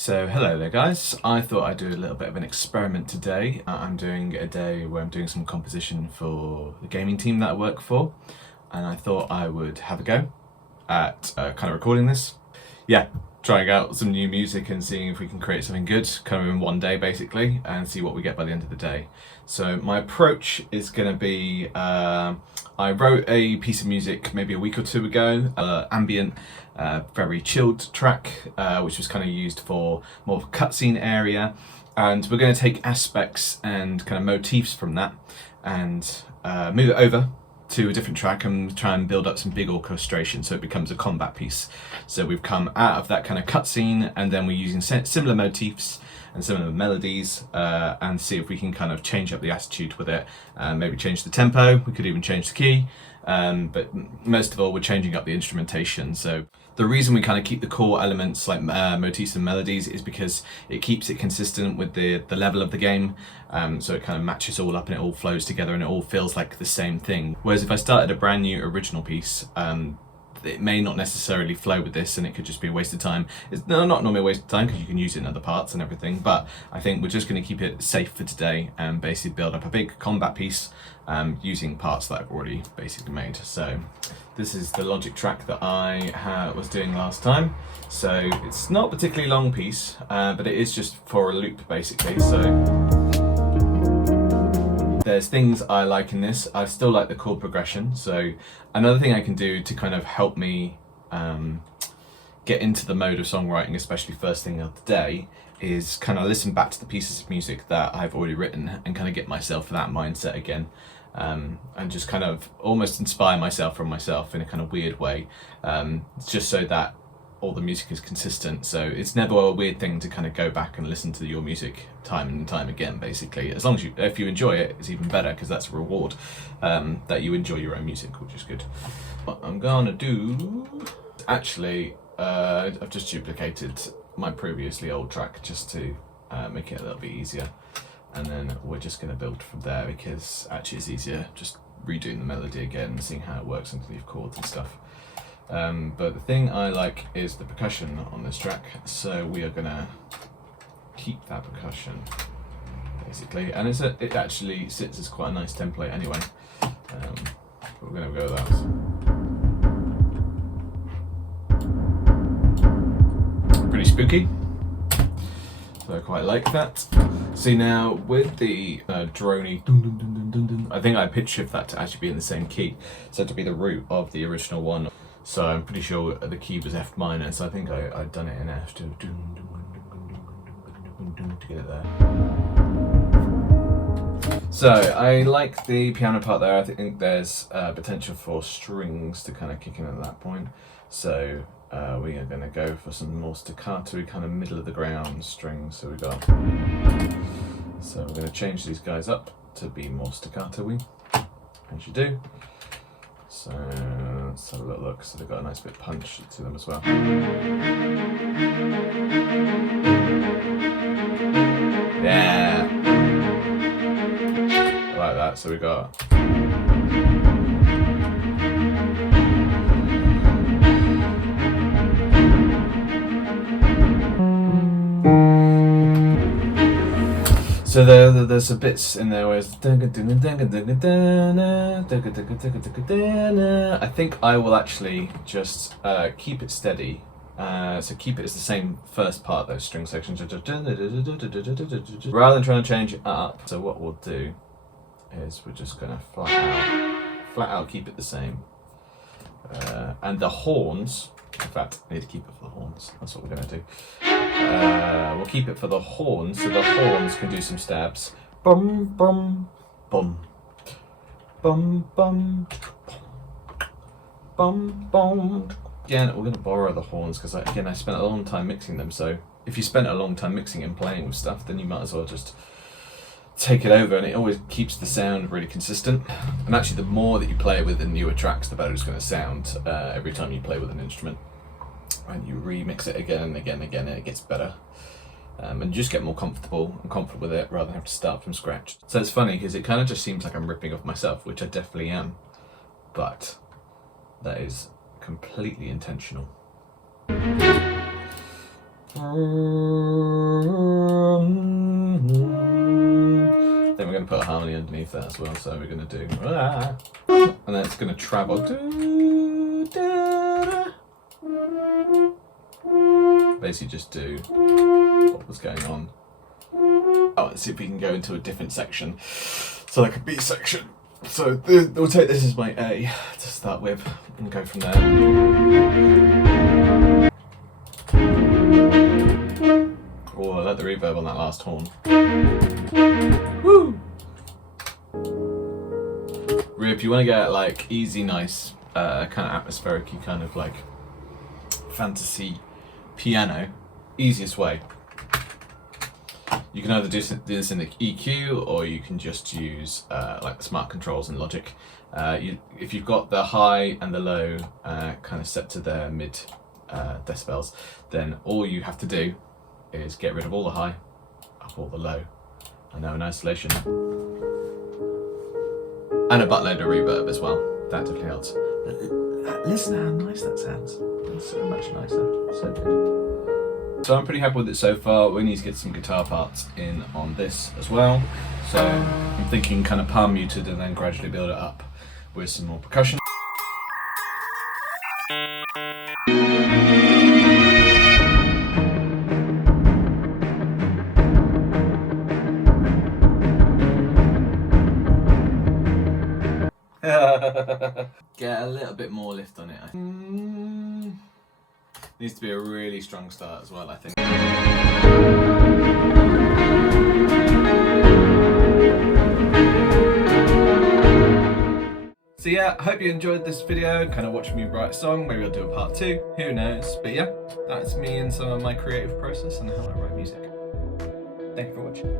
So hello there guys, I thought I'd do a little bit of an experiment today. I'm doing a day where I'm doing some composition for the gaming team that I work for, and I thought I would have a go at kind of recording this. Yeah, trying out some new music and seeing if we can create something good kind of in one day basically, and see what we get by the end of the day. So my approach is going to be, I wrote a piece of music maybe a week or two ago, ambient, very chilled track, which was kind of used for more of a cutscene area, and we're going to take aspects and kind of motifs from that and move it over to a different track and try and build up some big orchestration so it becomes a combat piece. So we've come out of that kind of cutscene and then we're using similar motifs and similar melodies and see if we can kind of change up the attitude with it, maybe change the tempo. We could even change the key, but most of all we're changing up the instrumentation. So the reason we kind of keep the core elements like motifs and melodies is because it keeps it consistent with the level of the game, so it kind of matches all up and it all flows together and it all feels like the same thing. Whereas if I started a brand new original piece, it may not necessarily flow with this and it could just be a waste of time. It's not normally a waste of time because you can use it in other parts and everything, but I think we're just going to keep it safe for today and basically build up a big combat piece using parts that I've already basically made. So this is the Logic track that I was doing last time. So it's not a particularly long piece, but it is just for a loop basically. So there's things I like in this. I still like the chord progression. So another thing I can do to kind of help me get into the mode of songwriting, especially first thing of the day, is kind of listen back to the pieces of music that I've already written and kind of get myself in that mindset again, and just kind of almost inspire myself from myself in a kind of weird way, just so that all the music is consistent. So it's never a weird thing to kind of go back and listen to your music time and time again basically. As long as if you enjoy it, it's even better because that's a reward, that you enjoy your own music, which is good. What I'm gonna do, actually, I've just duplicated my previously old track just to make it a little bit easier, and then we're just gonna build from there because actually it's easier just redoing the melody again and seeing how it works underneath chords and stuff. But the thing I like is the percussion on this track, so we are gonna keep that percussion basically, and it actually sits as quite a nice template anyway. But we're gonna go with that. Pretty spooky, so I quite like that. See, now with the droney dun, dun, dun, dun, dun, dun, I think I pitch shift that to actually be in the same key, so to be the root of the original one. So I'm pretty sure the key was F minor, so I think I'd done it in F to get it there. So I like the piano part there. I think there's potential for strings to kind of kick in at that point. So we are going to go for some more staccato, kind of middle of the ground strings. So we're going to change these guys up to be more staccato-y, as you do. So let's have a little look. So they've got a nice bit of punch to them as well. Yeah, I like that. So we got. So there's some bits in there where it's I think I will actually just keep it steady. So keep it as the same first part, those string sections, rather than trying to change it up. So what we'll do is we're just going to flat out keep it the same. And the horns, in fact, I need to keep it for the horns. That's what we're going to do. We'll keep it for the horns, so the horns can do some stabs. Bum bum bum bum bum bum bum. Again, we're going to borrow the horns because again I spent a long time mixing them. So if you spent a long time mixing and playing with stuff, then you might as well just take it over, and it always keeps the sound really consistent. And actually, the more that you play it with the newer tracks, the better it's going to sound every time you play with an instrument. And you remix it again and again and again, and it gets better. And you just get more comfortable and confident with it rather than have to start from scratch. So it's funny because it kind of just seems like I'm ripping off myself, which I definitely am, but that is completely intentional. Then we're going to put a harmony underneath that as well, so we're going to do, and then it's going to travel. Basically just do what was going on. Oh, let's see if we can go into a different section. So like a B section. So we'll take this as my A to start with and go from there. Oh, I like the reverb on that last horn. Woo! If you want to get like easy, nice, kind of atmospheric-y, kind of like fantasy piano, easiest way. You can either do this in the EQ, or you can just use like the smart controls in Logic. If you've got the high and the low kind of set to their mid decibels, then all you have to do is get rid of all the high, up all the low, and now in isolation. And a buttload of reverb as well. That definitely helps. But listen how nice that sounds. It's so much nicer. So good. So I'm pretty happy with it so far. We need to get some guitar parts in on this as well. So I'm thinking kind of palm muted and then gradually build it up with some more percussion. Get a little bit more lift on it. Needs to be a really strong start as well, I think. So yeah, I hope you enjoyed this video, kind of watching me write a song. Maybe I'll do a part 2, who knows. But yeah, that's me and some of my creative process and how I write music. Thank you for watching.